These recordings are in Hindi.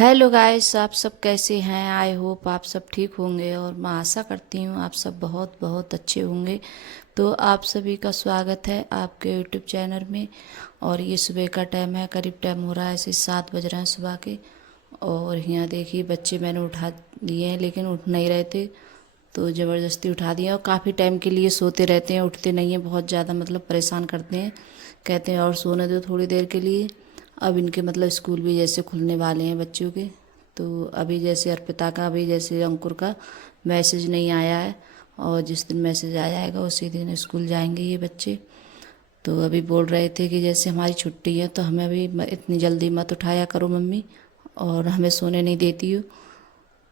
हेलो गाइस, आप सब कैसे हैं। आई होप आप सब ठीक होंगे और मैं आशा करती हूँ आप सब बहुत बहुत अच्छे होंगे। तो आप सभी का स्वागत है आपके यूट्यूब चैनल में। और ये सुबह का टाइम है, करीब टाइम हो रहा है ऐसे 7 बज रहे हैं सुबह के। और यहाँ देखिए बच्चे मैंने उठा दिए हैं लेकिन उठ नहीं रहे थे, तो ज़बरदस्ती उठा दिया। और काफ़ी टाइम के लिए सोते रहते हैं, उठते नहीं हैं, बहुत ज़्यादा मतलब परेशान करते हैं। कहते हैं और सोने दो थोड़ी देर के लिए। अब इनके मतलब स्कूल भी जैसे खुलने वाले हैं बच्चों के। तो अभी जैसे अर्पिता का, अभी जैसे अंकुर का मैसेज नहीं आया है। और जिस दिन मैसेज आ जाएगा उसी दिन स्कूल जाएंगे ये बच्चे। तो अभी बोल रहे थे कि जैसे हमारी छुट्टी है तो हमें अभी इतनी जल्दी मत उठाया करो मम्मी, और हमें सोने नहीं देती हो।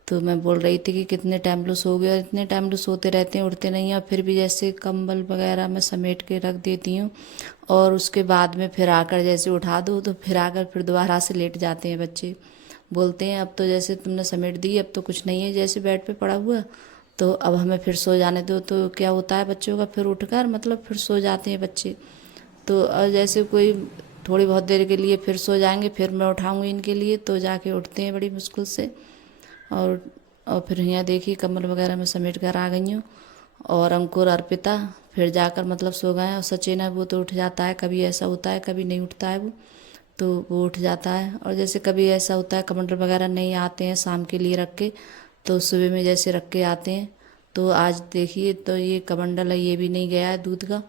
तो मैं बोल रही थी कि कितने टाइम लो सोओगे, और इतने टाइम लो सोते रहते हैं, उठते नहीं हैं। और फिर भी जैसे कंबल वगैरह मैं समेट के रख देती हूँ, और उसके बाद में फिर आकर जैसे उठा दो तो फिर आकर फिर दोबारा से लेट जाते हैं बच्चे। बोलते हैं अब तो जैसे तुमने समेट दी, अब तो कुछ नहीं है जैसे बेड पे पड़ा हुआ, तो अब हमें फिर सो जाने दो। तो क्या होता है बच्चों का, फिर उठकर मतलब फिर सो जाते हैं बच्चे। तो जैसे कोई थोड़ी बहुत देर के लिए फिर सो जाएंगे, फिर मैं उठाऊंगी इनके लिए तो जाके उठते हैं बड़ी मुश्किल से। और और फिर यहाँ देखिए कम्बल वगैरह में समेट कर आ गई हूँ। और अंकुर अर्पिता फिर जाकर मतलब सो गए हैं। और सचिन है वो तो उठ जाता है, कभी ऐसा होता है कभी नहीं उठता है वो, तो वो उठ जाता है। और जैसे कभी ऐसा होता है कमंडल वगैरह नहीं आते हैं शाम के लिए रख के, तो सुबह में जैसे रख के आते हैं। तो आज देखिए तो ये कमंडल है, ये भी नहीं गया है दूध का।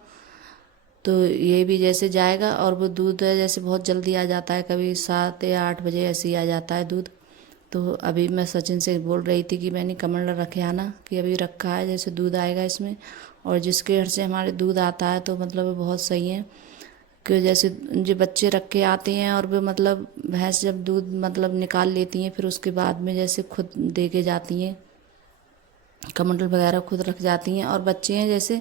तो ये भी जैसे जाएगा, और वो दूध है जैसे बहुत जल्दी आ जाता है, कभी 7 या 8 बजे ऐसे ही आ जाता है दूध। तो अभी मैं सचिन से बोल रही थी कि मैंने कमंडल रखे आना, कि अभी रखा है जैसे दूध आएगा इसमें। और जिसके घर से हमारे दूध आता है तो मतलब वो बहुत सही है। कि जैसे जो बच्चे रख के आते हैं और वो मतलब भैंस जब दूध मतलब निकाल लेती हैं फिर उसके बाद में जैसे खुद दे के जाती हैं, कमंडल वगैरह खुद रख जाती हैं। और बच्चे हैं जैसे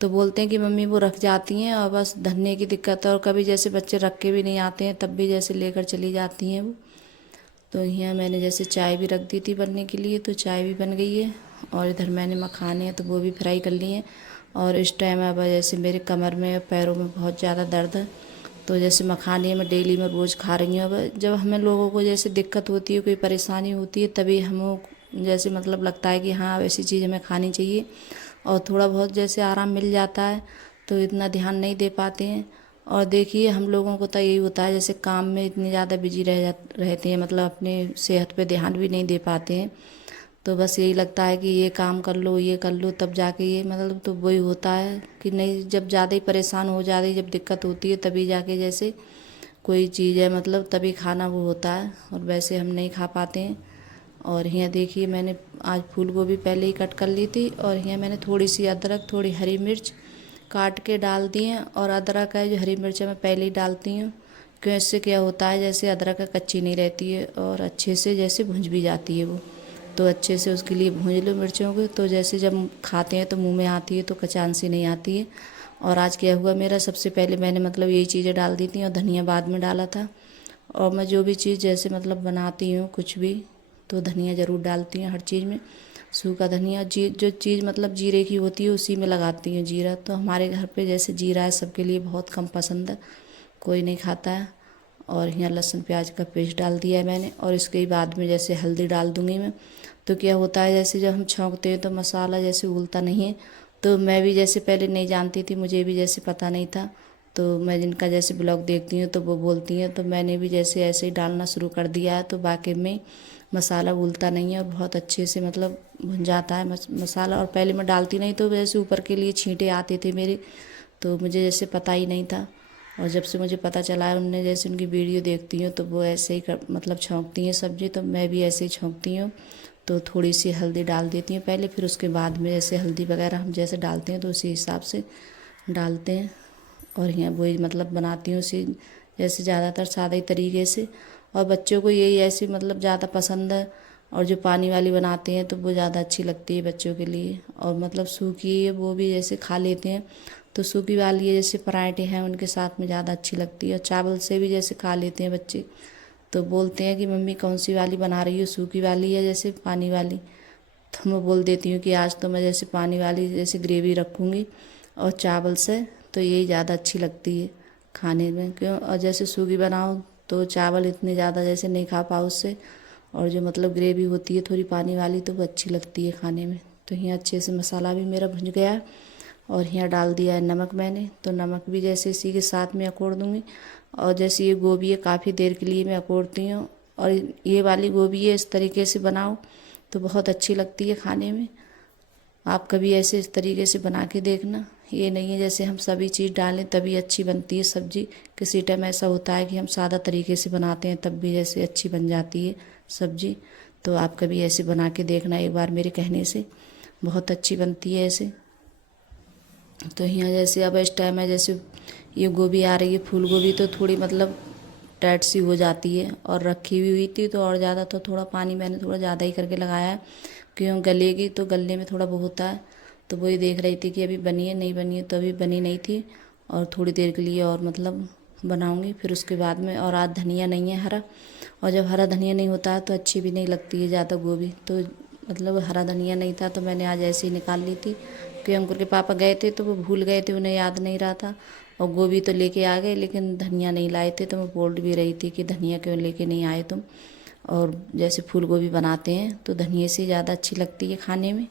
तो बोलते हैं कि मम्मी वो रख जाती हैं, और बस धरने की दिक्कत है। और कभी जैसे बच्चे रख के भी नहीं आते हैं तब भी जैसे लेकर चली जाती हैं वो। तो यहाँ मैंने जैसे चाय भी रख दी थी बनने के लिए, तो चाय भी बन गई है। और इधर मैंने मखाने हैं तो वो भी फ्राई कर लिए हैं। और इस टाइम अब जैसे मेरे कमर में और पैरों में बहुत ज़्यादा दर्द है, तो जैसे मखाने मैं डेली में रोज़ खा रही हूँ। अब जब हमें लोगों को जैसे दिक्कत होती है, कोई परेशानी होती है, तभी हमें जैसे मतलब लगता है कि हाँ ऐसी चीज़ हमें खानी चाहिए। और थोड़ा बहुत जैसे आराम मिल जाता है तो इतना ध्यान नहीं दे पाते हैं। और देखिए हम लोगों को तो यही होता है जैसे काम में इतने ज़्यादा बिजी रहते हैं, मतलब अपने सेहत पे ध्यान भी नहीं दे पाते हैं। तो बस यही लगता है कि ये काम कर लो ये कर लो तब जाके ये मतलब, तो वही होता है कि नहीं, जब ज़्यादा ही परेशान हो जाती है, जब दिक्कत होती है तभी जाके जैसे कोई चीज़ है मतलब तभी खाना वो होता है, और वैसे हम नहीं खा पाते हैं। और यहाँ देखिए मैंने आज फूल गोभी पहले ही कट कर ली थी, और यहाँ मैंने थोड़ी सी अदरक थोड़ी हरी मिर्च काट के डाल दी हैं। और अदरक है जो हरी मिर्च है मैं पहले ही डालती हूँ, क्यों इससे क्या होता है जैसे अदरक है कच्ची नहीं रहती है और अच्छे से जैसे भुंज भी जाती है वो। तो अच्छे से उसके लिए भूंज लो मिर्चों को, तो जैसे जब खाते हैं तो मुंह में आती है तो कचान सी नहीं आती है। और आज क्या हुआ मेरा, सबसे पहले मैंने मतलब यही चीज़ें डाल दी थी और धनिया बाद में डाला था। और मैं जो भी चीज़ जैसे मतलब बनाती हूँ कुछ भी, तो धनिया ज़रूर डालती हूँ हर चीज़ में। सूखा धनिया जो चीज़ मतलब जीरे की होती है उसी में लगाती हूँ जीरा। तो हमारे घर पे जैसे जीरा है सबके लिए बहुत कम पसंद है, कोई नहीं खाता है। और यहाँ लहसुन प्याज का पेस्ट डाल दिया है मैंने, और इसके बाद में जैसे हल्दी डाल दूँगी मैं। तो क्या होता है जैसे जब हम छौंकते हैं तो मसाला जैसे उगलता नहीं है। तो मैं भी जैसे पहले नहीं जानती थी, मुझे भी जैसे पता नहीं था। तो मैं जिनका जैसे ब्लॉग देखती हूँ तो वो बोलती हैं, तो मैंने भी जैसे ऐसे ही डालना शुरू कर दिया है। तो वाकई में मसाला उगलता नहीं है और बहुत अच्छे से मतलब भुन जाता है मसाला। और पहले मैं डालती नहीं तो जैसे ऊपर के लिए छींटे आते थे मेरे, तो मुझे जैसे पता ही नहीं था। और जब से मुझे पता चला है, उनने जैसे उनकी वीडियो देखती हूँ तो वो ऐसे ही मतलब छौंकती हैं सब्जी, तो मैं भी ऐसे ही छौंकती हूँ। तो थोड़ी सी हल्दी डाल देती हूँ पहले, फिर उसके बाद में जैसे हल्दी वगैरह हम जैसे डालते हैं तो उसी हिसाब से डालते हैं। और यहाँ वही मतलब बनाती हूँ उसी जैसे ज़्यादातर सादा ही तरीके से। और बच्चों को यही ऐसी मतलब ज़्यादा पसंद है। और जो पानी वाली बनाते हैं तो वो ज़्यादा अच्छी लगती है बच्चों के लिए। और मतलब सूखी है वो भी जैसे खा लेते हैं, तो सूखी वाली है जैसे पराठे हैं उनके साथ में ज़्यादा अच्छी लगती है। और चावल से भी जैसे खा लेते हैं बच्चे, तो बोलते हैं कि मम्मी कौन सी वाली बना रही हो, सूखी वाली या जैसे पानी वाली। तो मैं बोल देती हूँ कि आज तो मैं जैसे पानी वाली जैसे ग्रेवी रखूँगी और चावल से, तो यही ज़्यादा अच्छी लगती है खाने में। क्यों, और जैसे सूखी बनाओ तो चावल इतने ज़्यादा जैसे नहीं खा पाओ उससे, और जो मतलब ग्रेवी होती है थोड़ी पानी वाली तो वो अच्छी लगती है खाने में। तो यहाँ अच्छे से मसाला भी मेरा भुन गया है और यहाँ डाल दिया है नमक मैंने। तो नमक भी जैसे इसी के साथ में अकोड़ दूँगी। और जैसे ये गोभी है काफ़ी देर के लिए मैं अकोड़ती हूँ, और ये वाली गोभी है इस तरीके से बनाओ तो बहुत अच्छी लगती है खाने में। आप कभी ऐसे इस तरीके से बना के देखना। ये नहीं है जैसे हम सभी चीज़ डालें तभी अच्छी बनती है सब्ज़ी। किसी टाइम ऐसा होता है कि हम सादा तरीके से बनाते हैं तब भी जैसे अच्छी बन जाती है सब्ज़ी। तो आप कभी ऐसे बना के देखना एक बार मेरे कहने से, बहुत अच्छी बनती है ऐसे। तो यहाँ जैसे अब इस टाइम है जैसे ये गोभी आ रही है फूल गोभी, तो थोड़ी मतलब टाइट सी हो जाती है। और रखी हुई थी तो और ज़्यादा, तो थोड़ा पानी मैंने थोड़ा ज़्यादा ही करके लगाया है, क्यों गलेगी तो गलने में थोड़ा वो होता है। तो वही देख रही थी कि अभी बनी है नहीं बनी है, तो अभी बनी नहीं थी और थोड़ी देर के लिए और मतलब बनाऊंगी फिर उसके बाद में। और आज धनिया नहीं है हरा, और जब हरा धनिया नहीं होता है तो अच्छी भी नहीं लगती है ज़्यादा गोभी। तो मतलब हरा धनिया नहीं था तो मैंने आज ऐसे ही निकाल ली थी, क्योंकि अंकुर के पापा गए थे तो वो भूल गए थे, उन्हें याद नहीं रहा था। और गोभी तो लेके आ गए लेकिन धनिया नहीं लाए थे, तो मैं बोल भी रही थी कि धनिया क्यों लेके नहीं आए तुम। और जैसे फूल गोभी बनाते हैं तो धनिया से ज़्यादा अच्छी लगती है खाने में।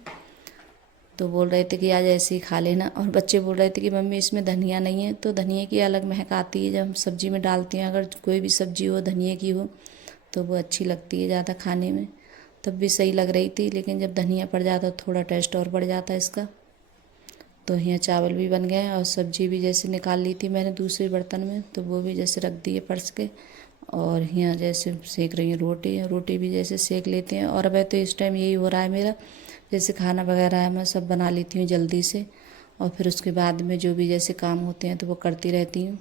तो बोल रहे थे कि आज ऐसे ही खा लेना। और बच्चे बोल रहे थे कि मम्मी इसमें धनिया नहीं है, तो धनिया की अलग महक आती है जब हम सब्ज़ी में डालते हैं। अगर कोई भी सब्ज़ी हो धनिया की हो तो वो अच्छी लगती है ज़्यादा खाने में। तब भी सही लग रही थी, लेकिन जब धनिया पड़ जाता तो थोड़ा टेस्ट और बढ़ जाता है इसका। तो यहाँ चावल भी बन गए और सब्ज़ी भी जैसे निकाल ली थी मैंने दूसरे बर्तन में, तो वो भी जैसे रख दी है परस के। और यहाँ जैसे सेक रही है रोटी, रोटी भी जैसे सेक लेते हैं। और अब तो इस टाइम यही हो रहा है मेरा, जैसे खाना वगैरह है मैं सब बना लेती हूँ जल्दी से, और फिर उसके बाद में जो भी जैसे काम होते हैं तो वो करती रहती हूँ।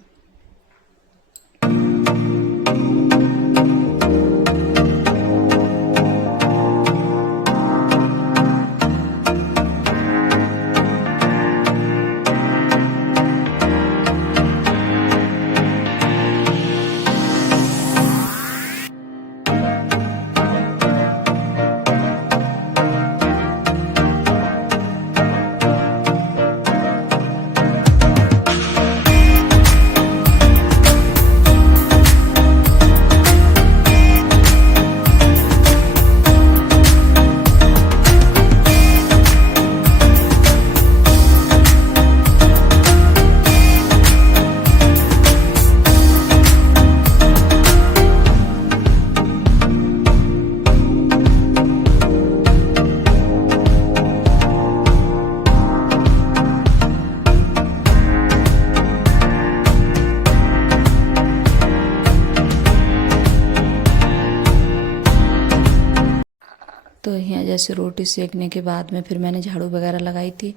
तो यहाँ जैसे रोटी सेकने के बाद में फिर मैंने झाड़ू वगैरह लगाई थी,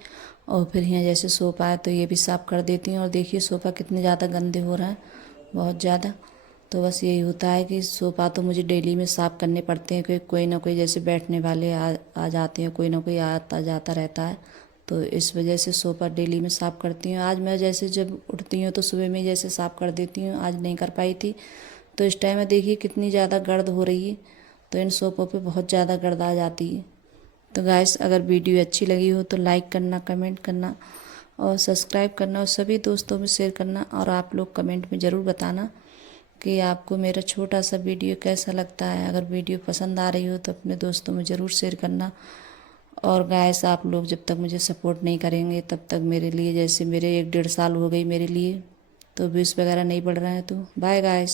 और फिर यहाँ जैसे सोफ़ा है तो ये भी साफ़ कर देती हूँ। और देखिए सोफ़ा कितने ज़्यादा गंदे हो रहा है, बहुत ज़्यादा। तो बस यही होता है कि सोफ़ा तो मुझे डेली में साफ़ करने पड़ते हैं, क्योंकि कोई ना कोई जैसे बैठने वाले आ जाते हैं, कोई ना कोई आता जाता रहता है। तो इस वजह से सोफ़ा डेली में साफ़ करती हूँ। आज मैं जैसे जब उठती हूँ तो सुबह में जैसे साफ़ कर देती हूँ, आज नहीं कर पाई थी। तो इस टाइम में देखिए कितनी ज़्यादा गर्द हो रही है, तो इन सोफ़ों पे बहुत ज़्यादा गर्द आ जाती है। तो गाइस अगर वीडियो अच्छी लगी हो तो लाइक करना, कमेंट करना और सब्सक्राइब करना, और सभी दोस्तों में शेयर करना। और आप लोग कमेंट में ज़रूर बताना कि आपको मेरा छोटा सा वीडियो कैसा लगता है। अगर वीडियो पसंद आ रही हो तो अपने दोस्तों में ज़रूर शेयर करना। और गाइस आप लोग जब तक मुझे सपोर्ट नहीं करेंगे तब तक मेरे लिए, जैसे मेरे 1 डेढ़ साल हो गई मेरे लिए, तो व्यूज़ वगैरह नहीं बढ़ रहे हैं। तो बाय गाइस।